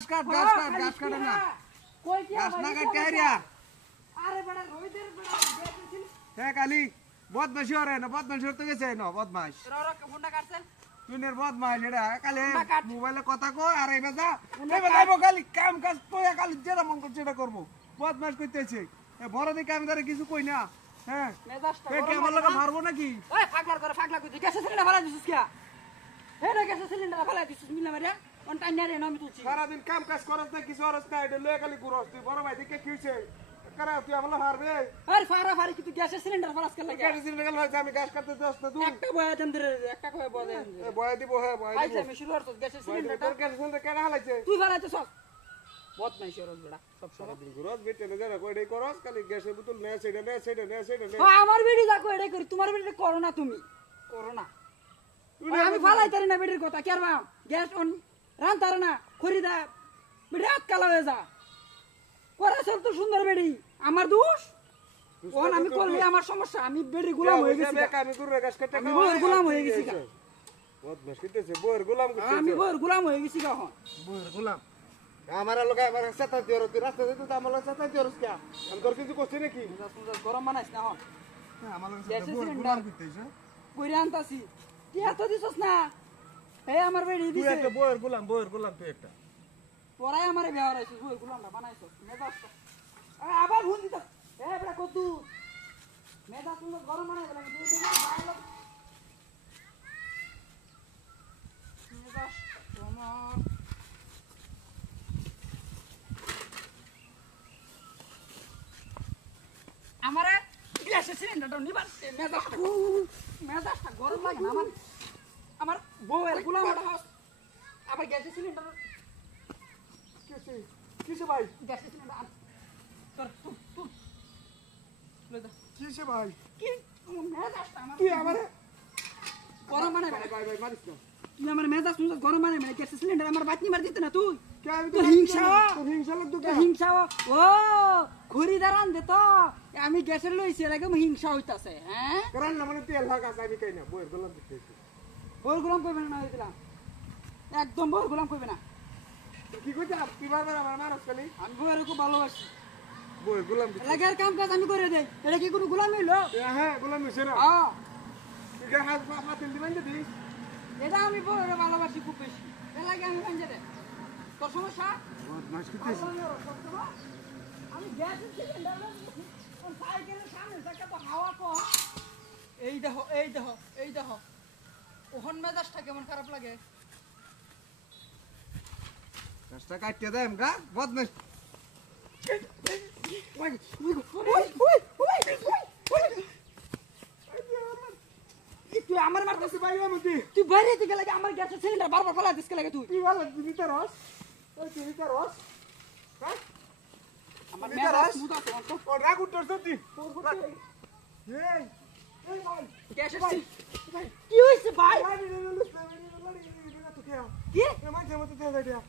গাছ কাটে না গাছ না কাটতে হারিয়া আরে বড় রোহিতের বড় গেছিল হ্যাঁ কালি বদমাশি ওরে না বদমাশি করতে গেছে না বদমাশ রোরা ফোনটা কাটছে তুইনের বদমাশ এটা কালি কাট। মোবাইলে কথা কই আর এই বেজা যাইবো কালি কাম কাজ তো কালি যেটা মন করছে এটা করবো বদমাশ করতেছে বড় দিকে আমি ধরে কিছু কই না হ্যাঁ মেজাজটা এ কি আমার লগে মারবো নাকি ওই ফাগলার করে ফাগলা কই গ্যাস সিলিন্ডার ফেলা দিছিস কি হে না গ্যাস সিলিন্ডার ফেলা দিছিস মিলা মারিয়া অন টাইম না রে না আমি তুলছি সারাদিন কাম কাজ করস না কিছু করস না এটা লয়ে খালি ঘুরস তুই বড় ভাই দিকে কি হইছে কারা তুই আমার হারবে আরে ফারা ফারি কি তুই গ্যাস সিলিন্ডার ফেলাস কে লাগে কেটে সিলিন্ডার হইছে আমি গাছ কাটতে দস না তুই একটা বয়া দেন রে একটা কই বয়া দেন এ বয় দিব হ্যাঁ বয় আইছে দিব আমি শুরু করতে গ্যাস সিলিন্ডারটা তোর কাছে সিলিন্ডার কেডা হালাইছে তুই ফেলাইতে সব বহুত নাই শরৎ বড়া সব সব সারাদিন ঘুরস বেটে না যারা কই করস খালি গ্যাসের বোতল নে সেটা নে সেটা নে সেটা নে ও আমার বেডি দেখো এটাই করি তোমার বেডি করো না তুমি করো না আমি ফালাই তারি না বেডির কথা কেরবা গ্যাস অন রান তার না খরিদা বেডি হাত কালা হয়ে যা করে সব তো সুন্দর বেডি আমার দোষ ওন আমি করলে আমার সমস্যা আমি বেডি গোলাম হয়ে গেছি আমি গুরু গাছ কাটতে আমি বউয়ের গোলাম হয়ে গেছি গা। বদমাশ করতেছে বউয়ের গোলাম আমি করতেছে বউয়ের গোলাম হয়ে গেছি এখন বউয়ের গোলাম আমার লোক আমার সাথে দিওর তুই রাস্তা দিতে তো আমার সাথে দিওরস কে আমি তোর কিছু করছি নাকি গরম বানাইস না এখন আমার গ্যাসের বউয়ের সিলিন্ডার। গোলাম করতেছে কইরে আনতাছি তুই এত দিছস না হে আমার বেডি তুই দিছে একটা বউয়ের গোলাম তুই একটা তোরাই আমারে বিয়া হরাইছিস বউয়ের গোলামটা বানাইছস মেজাজটা আবার ফোন দিত এ বড় কতু মেজাজ সুন্দর গরম বানাই দিলাম তুই দিন বাইরে মেজাজ তোমার আমারে গ্যাসের সিলিন্ডারটা নিবার মেজাজটা গরম লাগে না আমার বউয়ের গোলামটা হস আবার গ্যাসের সিলিন্ডার কিসে ভাই গ্যাসের সিলিন্ডার তোর তুই লই দা কিসে ভাই কি মেজাজটা আমার তুই আমারে গরম বানাই ভাই ভাই ভাই মারিস না তুই আমার মেজাজ মুজাজ গরম বানাই মানে গ্যাসের সিলিন্ডার আমার বাতনি মার দিতে না তুই কে আমি তোর হিংসা তোর হিংসা লোক তোর হিংসা ও খরিদার আনতে তো আমি গ্যাসের লইছি এর আগে হিংসা হইতাছে হ্যাঁ করান না মানে তেল লাগাস আমি কই না বউয়ের গোলাম করতেছে বউর গোলাম কইবে না হইছিলাম একদম বউর গোলাম কইবে না কি কইতে কি বারবার আমার মারস খালি আমি বউয়ের খুব ভালোবাসি বউয়ের গোলাম করতেছে লাগের কাম কাজ আমি করে দেই এটা কি কোনো গোলাম হইলো হ্যাঁ গোলাম হইছে না হ্যাঁ তুই কে হাত হাত দিবেন দিস এটা আমি বউয়ের ভালোবাসি খুব বেশি এর লাগে আমি ভাঙে দেই তোর সমস্যা বদমাশ করতেছে আমি গ্যাসের সিলিন্ডার সাইকেলের সামনে থেকে তো হাওয়া কম এই দেখো ওহন মেজাজটা কেমন খারাপ লাগে রাস্তা কাটিয়ে দেয় গা বদমাশ তুই আমার মারতেছিস বাইরে মতি তুই বাইরে থেকে লাগে আমার গ্যাসের সিলিন্ডার বারবার ফেলা দিস লাগে তুই তুই ভালো দিতে রস ওই তুই দিতে রস হ্যাঁ আমার দিতে রস মুদা তো ও রাগ উঠছ তুই এই এই ভাই গ্যাসের কি হইছে ভাই কি কি মাঝে মধ্যে দেখা